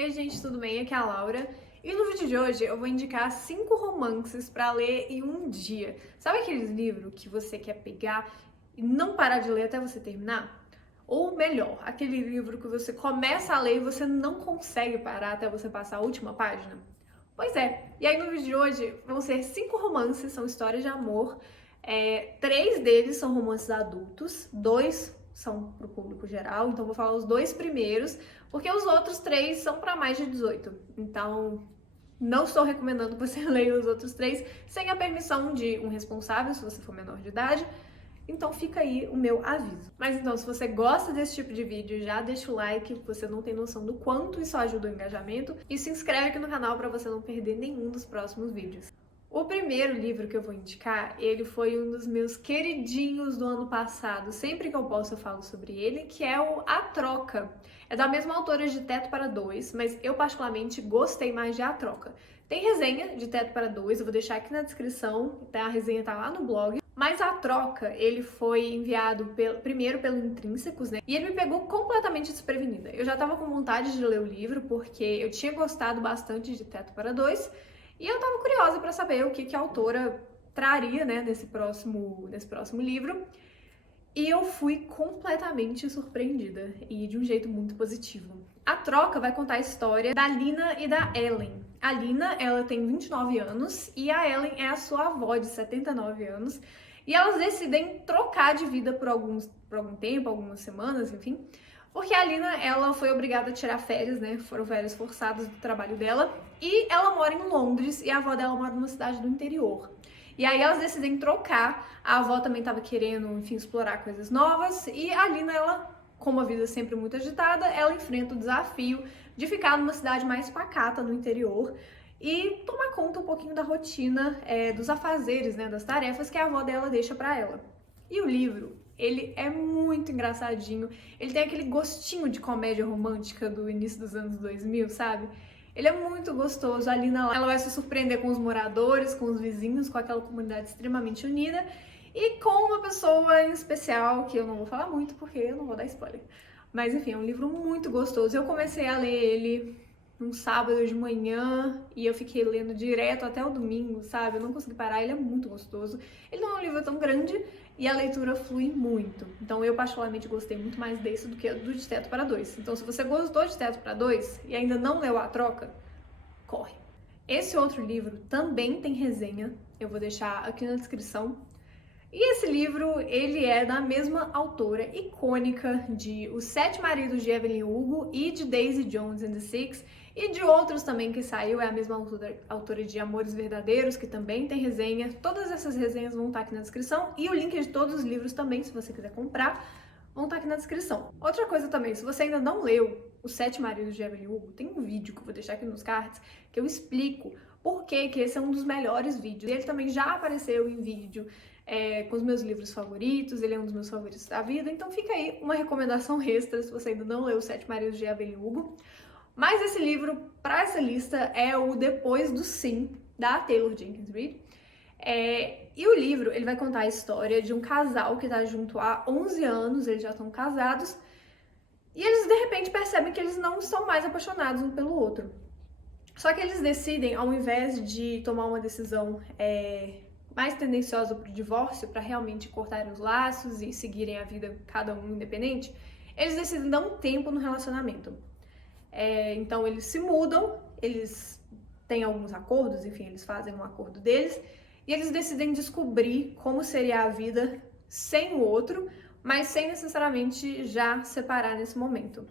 Ei, gente, tudo bem? Aqui é a Laura. E no vídeo de hoje eu vou indicar 5 romances pra ler em um dia. Sabe aqueles livros que você quer pegar e não parar de ler até você terminar? Ou melhor, aquele livro que você começa a ler e você não consegue parar até você passar a última página? Pois é. E aí no vídeo de hoje vão ser 5 romances, são histórias de amor. 3 deles são romances adultos, 2 são para o público geral, então vou falar os 2 primeiros, porque os outros 3 são para mais de 18. Então, não estou recomendando que você leia os outros 3 sem a permissão de um responsável, se você for menor de idade. Então fica aí o meu aviso. Mas então, se você gosta desse tipo de vídeo, já deixa o like, você não tem noção do quanto isso ajuda o engajamento, e se inscreve aqui no canal para você não perder nenhum dos próximos vídeos. O primeiro livro que eu vou indicar, ele foi um dos meus queridinhos do ano passado. Sempre que eu posso eu falo sobre ele, que é o A Troca. É da mesma autora de Teto para Dois, mas eu particularmente gostei mais de A Troca. Tem resenha de Teto para Dois, eu vou deixar aqui na descrição, tá? A resenha tá lá no blog. Mas A Troca, ele foi enviado primeiro pelo Intrínsecos, né? E ele me pegou completamente desprevenida. Eu já tava com vontade de ler o livro, porque eu tinha gostado bastante de Teto para Dois, e eu tava curiosa para saber o que a autora traria, né, nesse próximo livro. E eu fui completamente surpreendida, e de um jeito muito positivo. A Troca vai contar a história da Lina e da Ellen. A Lina, ela tem 29 anos e a Ellen é a sua avó de 79 anos. E elas decidem trocar de vida por algum tempo, algumas semanas, enfim. Porque a Lina, ela foi obrigada a tirar férias, né? Foram férias forçadas do trabalho dela. E ela mora em Londres e a avó dela mora numa cidade do interior. E aí elas decidem trocar. A avó também estava querendo, enfim, explorar coisas novas. E a Lina, ela, como a vida é sempre muito agitada, ela enfrenta o desafio de ficar numa cidade mais pacata no interior e tomar conta um pouquinho da rotina, dos afazeres, né, das tarefas que a avó dela deixa para ela. E o livro, ele é muito engraçadinho. Ele tem aquele gostinho de comédia romântica do início dos anos 2000, sabe? Ele é muito gostoso. A Lina, ela vai se surpreender com os moradores, com os vizinhos, com aquela comunidade extremamente unida e com uma pessoa em especial, que eu não vou falar muito porque eu não vou dar spoiler. Mas enfim, é um livro muito gostoso. Eu comecei a ler ele num sábado de manhã e eu fiquei lendo direto até o domingo, sabe? Eu não consegui parar, ele é muito gostoso. Ele não é um livro tão grande e a leitura flui muito. Então eu particularmente gostei muito mais desse do que do de Teto para Dois. Então se você gostou de Teto para Dois e ainda não leu A Troca, corre! Esse outro livro também tem resenha, eu vou deixar aqui na descrição. E esse livro, ele é da mesma autora icônica de Os Sete Maridos de Evelyn Hugo e de Daisy Jones and the Six, e de outros também que saiu, é a mesma autora de Amores Verdadeiros, que também tem resenha. Todas essas resenhas vão estar aqui na descrição, e o link de todos os livros também, se você quiser comprar, vão estar aqui na descrição. Outra coisa também, se você ainda não leu Os Sete Maridos de Evelyn Hugo, tem um vídeo que eu vou deixar aqui nos cards, que eu explico por que esse é um dos melhores vídeos. Ele também já apareceu em vídeo com os meus livros favoritos, ele é um dos meus favoritos da vida, então fica aí uma recomendação extra se você ainda não leu Os Sete Maridos de Evelyn Hugo. Mas esse livro, para essa lista, é o Depois do Sim, da Taylor Jenkins Reid. E o livro, ele vai contar a história de um casal que tá junto há 11 anos, eles já estão casados, e eles de repente percebem que eles não estão mais apaixonados um pelo outro. Só que eles decidem, ao invés de tomar uma decisão mais tendenciosa para o divórcio, para realmente cortarem os laços e seguirem a vida cada um independente, eles decidem dar um tempo no relacionamento. Então eles se mudam, eles têm alguns acordos, enfim, eles fazem um acordo deles, e eles decidem descobrir como seria a vida sem o outro, mas sem necessariamente já separar nesse momento.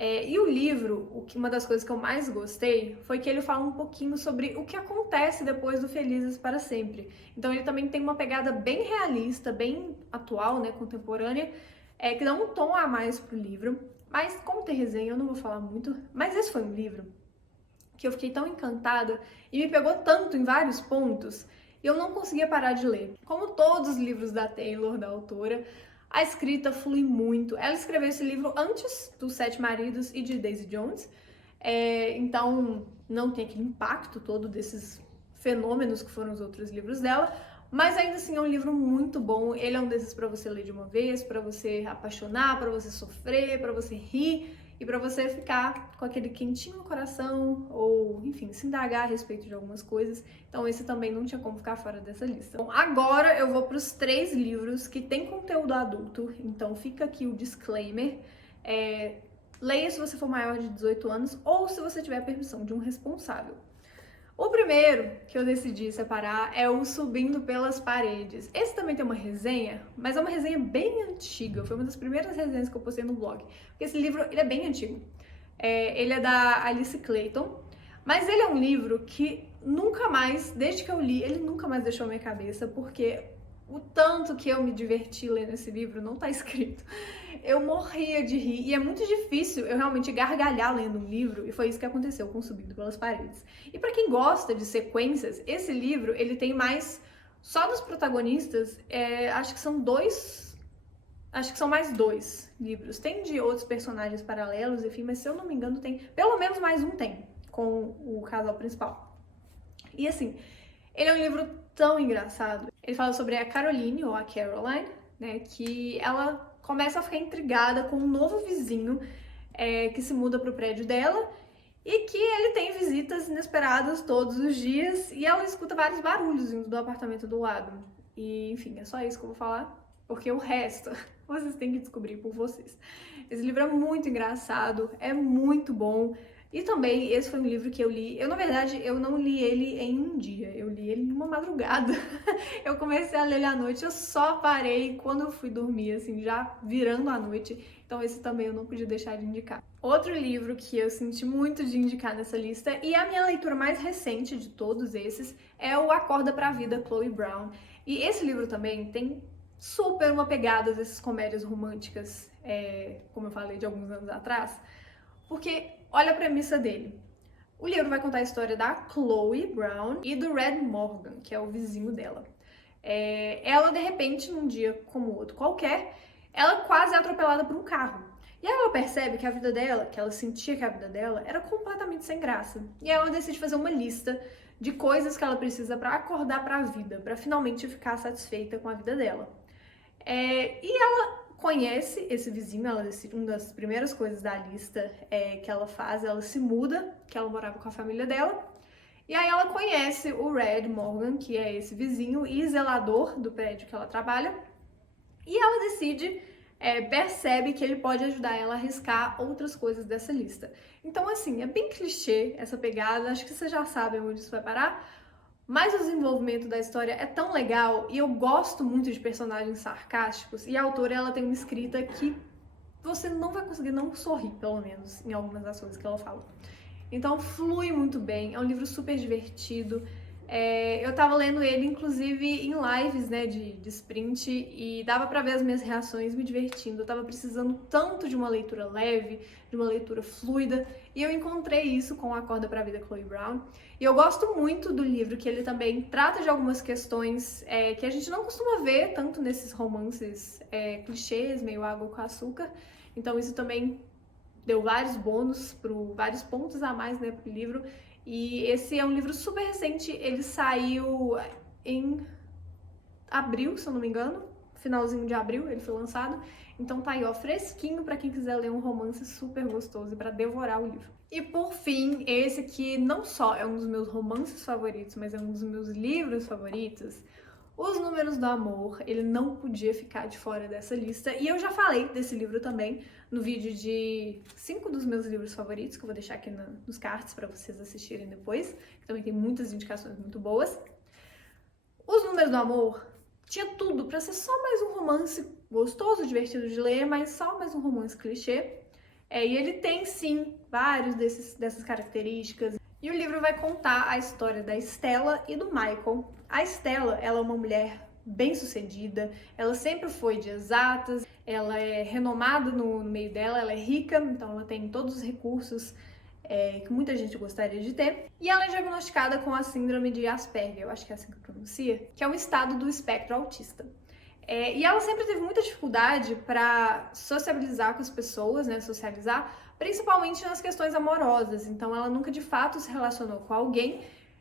E o livro, uma das coisas que eu mais gostei foi que ele fala um pouquinho sobre o que acontece depois do Felizes para Sempre. Então ele também tem uma pegada bem realista, bem atual, né, contemporânea, que dá um tom a mais pro livro. Mas como tem resenha, eu não vou falar muito. Mas esse foi um livro que eu fiquei tão encantada e me pegou tanto em vários pontos, e eu não conseguia parar de ler. Como todos os livros da Taylor, da autora, a escrita flui muito. Ela escreveu esse livro antes dos Sete Maridos e de Daisy Jones, então não tem aquele impacto todo desses fenômenos que foram os outros livros dela, mas ainda assim é um livro muito bom. Ele é um desses para você ler de uma vez, para você apaixonar, para você sofrer, para você rir, e para você ficar com aquele quentinho no coração ou, enfim, se indagar a respeito de algumas coisas. Então esse também não tinha como ficar fora dessa lista. Bom, agora eu vou para os 3 livros que tem conteúdo adulto, então fica aqui o disclaimer. Leia se você for maior de 18 anos ou se você tiver a permissão de um responsável. O primeiro que eu decidi separar é o Subindo pelas Paredes. Esse também tem uma resenha, mas é uma resenha bem antiga. Foi uma das primeiras resenhas que eu postei no blog. Porque esse livro ele é bem antigo. Ele é da Alice Clayton, mas ele é um livro que nunca mais, desde que eu li, ele nunca mais deixou a minha cabeça, porque o tanto que eu me diverti lendo esse livro não tá escrito. Eu morria de rir e é muito difícil eu realmente gargalhar lendo um livro, e foi isso que aconteceu com Subindo pelas Paredes. E pra quem gosta de sequências, esse livro ele tem mais só dos protagonistas, acho que são mais 2 livros. Tem de outros personagens paralelos, enfim, mas se eu não me engano tem, pelo menos mais um tem, com o casal principal. E assim, ele é um livro tão engraçado. Ele fala sobre a Caroline, ou a Caroline, né, que ela começa a ficar intrigada com um novo vizinho que se muda para o prédio dela e que ele tem visitas inesperadas todos os dias e ela escuta vários barulhos vindo do apartamento do lado. E, enfim, é só isso que eu vou falar, porque o resto vocês têm que descobrir por vocês. Esse livro é muito engraçado, é muito bom. E também, esse foi um livro que eu li, na verdade, eu não li ele em um dia, eu li ele numa madrugada. Eu comecei a ler ele à noite, eu só parei quando eu fui dormir, assim, já virando a noite. Então esse também eu não podia deixar de indicar. Outro livro que eu senti muito de indicar nessa lista, e a minha leitura mais recente de todos esses, é o Acorda pra Vida, Chloe Brown. E esse livro também tem super uma pegada dessas comédias românticas, como eu falei de alguns anos atrás, porque olha a premissa dele. O livro vai contar a história da Chloe Brown e do Red Morgan, que é o vizinho dela. Ela, de repente, num dia como outro qualquer, ela quase é atropelada por um carro. E aí ela percebe que a vida dela, que ela sentia que a vida dela era completamente sem graça. E aí ela decide fazer uma lista de coisas que ela precisa para acordar para a vida, para finalmente ficar satisfeita com a vida dela. E ela conhece esse vizinho, ela decide, uma das primeiras coisas da lista que ela faz, ela se muda, que ela morava com a família dela, e aí ela conhece o Red Morgan, que é esse vizinho e zelador do prédio que ela trabalha, e ela decide, percebe que ele pode ajudar ela a arriscar outras coisas dessa lista. Então, assim, é bem clichê essa pegada, acho que vocês já sabem onde isso vai parar, mas o desenvolvimento da história é tão legal e eu gosto muito de personagens sarcásticos, e a autora ela tem uma escrita que você não vai conseguir não sorrir, pelo menos, em algumas das coisas que ela fala. Então flui muito bem, é um livro super divertido. Eu tava lendo ele, inclusive, em lives, né, de sprint, e dava pra ver as minhas reações me divertindo. Eu tava precisando tanto de uma leitura leve, de uma leitura fluida, e eu encontrei isso com Acorda pra Vida, Chloe Brown. E eu gosto muito do livro, que ele também trata de algumas questões que a gente não costuma ver tanto nesses romances clichês, meio água com açúcar. Então isso também deu vários bônus, vários pontos a mais, né, pro livro. E esse é um livro super recente, ele saiu em abril, se eu não me engano, finalzinho de abril ele foi lançado. Então tá aí, ó, fresquinho pra quem quiser ler um romance super gostoso e pra devorar o livro. E por fim, esse aqui não só é um dos meus romances favoritos, mas é um dos meus livros favoritos. Os Números do Amor, ele não podia ficar de fora dessa lista. E eu já falei desse livro também no vídeo de 5 dos meus livros favoritos, que eu vou deixar aqui nos cards para vocês assistirem depois, que também tem muitas indicações muito boas. Os Números do Amor tinha tudo para ser só mais um romance gostoso, divertido de ler, mas só mais um romance clichê. E ele tem, sim, vários dessas características. E o livro vai contar a história da Stella e do Michael. A Stella, ela é uma mulher bem-sucedida, ela sempre foi de exatas, ela é renomada no meio dela, ela é rica, então ela tem todos os recursos que muita gente gostaria de ter. E ela é diagnosticada com a síndrome de Asperger, eu acho que é assim que pronuncia, que é um estado do espectro autista. E ela sempre teve muita dificuldade para sociabilizar com as pessoas, né, socializar, principalmente nas questões amorosas. Então ela nunca de fato se relacionou com alguém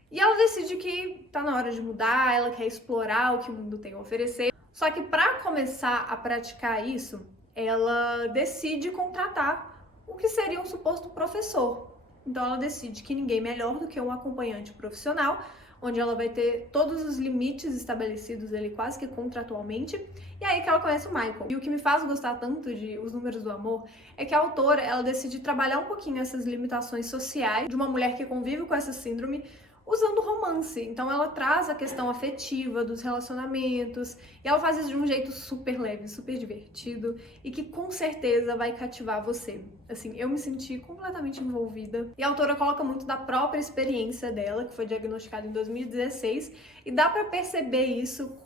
e ela decide que tá na hora de mudar, ela quer explorar o que o mundo tem a oferecer. Só que para começar a praticar isso, ela decide contratar o que seria um suposto professor. Então ela decide que ninguém melhor do que um acompanhante profissional, onde ela vai ter todos os limites estabelecidos ali quase que contratualmente, e aí que ela conhece o Michael. E o que me faz gostar tanto de Os Números do Amor é que a autora, ela decide trabalhar um pouquinho essas limitações sociais de uma mulher que convive com essa síndrome, usando romance. Então ela traz a questão afetiva dos relacionamentos e ela faz isso de um jeito super leve, super divertido e que com certeza vai cativar você. Assim, eu me senti completamente envolvida. E a autora coloca muito da própria experiência dela, que foi diagnosticada em 2016, e dá pra perceber isso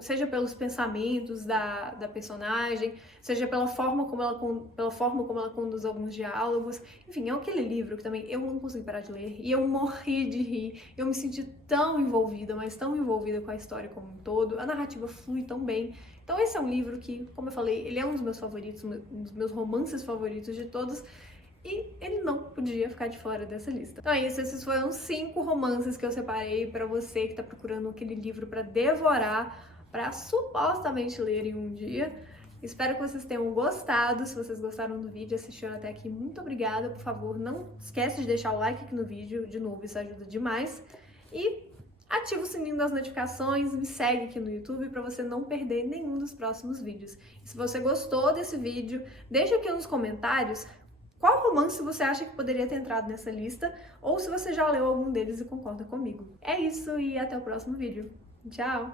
seja pelos pensamentos da personagem, seja pela forma como ela conduz alguns diálogos. Enfim, é aquele livro que também eu não consegui parar de ler e eu morri de rir. Eu me senti tão envolvida, mas tão envolvida com a história como um todo. A narrativa flui tão bem. Então esse é um livro que, como eu falei, ele é um dos meus favoritos, um dos meus romances favoritos de todos. E ele não podia ficar de fora dessa lista. Então é isso, esses foram 5 romances que eu separei pra você que tá procurando aquele livro pra devorar, pra supostamente ler em um dia. Espero que vocês tenham gostado. Se vocês gostaram do vídeo e assistiram até aqui, muito obrigada. Por favor, não esquece de deixar o like aqui no vídeo. De novo, isso ajuda demais. E ativa o sininho das notificações, me segue aqui no YouTube para você não perder nenhum dos próximos vídeos. E se você gostou desse vídeo, deixa aqui nos comentários qual romance você acha que poderia ter entrado nessa lista, ou se você já leu algum deles e concorda comigo. É isso e até o próximo vídeo. Tchau!